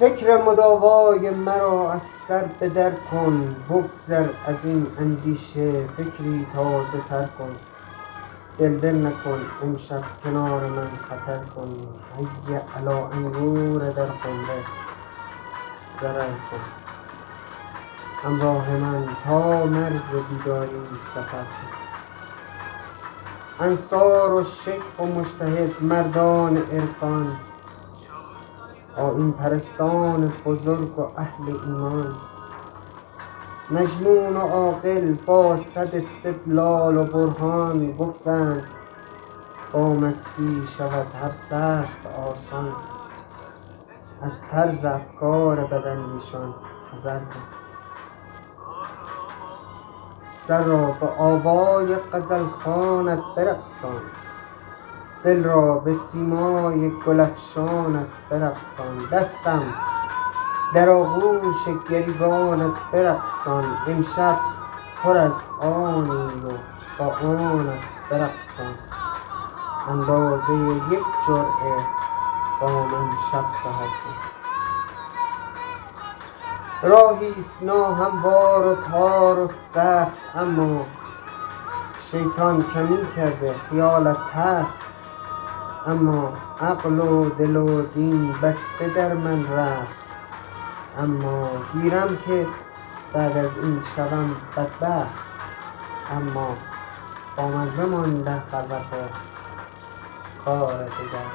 فکر مداوای مرا از سر به در کن، بگذر از این اندیشه فکری تازه تر کن. دل نکن امشب کنار من خطر کن، هی علی انگور در خنده ضرر کن. همراه من تا مرز بیداری سفر کن. انصار و شیخ و مجتهد مردان عرفان، آیین پرستان بزرگ و اهل ایمان، مجنون و عاقل با صد استدلال و برهان، گفتند با مستی شود هر سخت آسان. از طرز افکار بداندیشان حذر کن. سر را به آوای غزلخوانت برقصان، دل را به سیمای گلفشانت برقصان. دستم در آغوش گریبانت برقصان، امشب پر از آنی و با آنت برقصان. اندازه یک جرعه با من شب سحر کن. راهیست ناهموار و تار و سخت، اما شیطان کمین کرده خیالت تخت. اما عقل و دل و دین بسته در من رخت، اما گیرم که بعد از این شوم بدبخت. اما با من بمان در خلوت و کار دگر.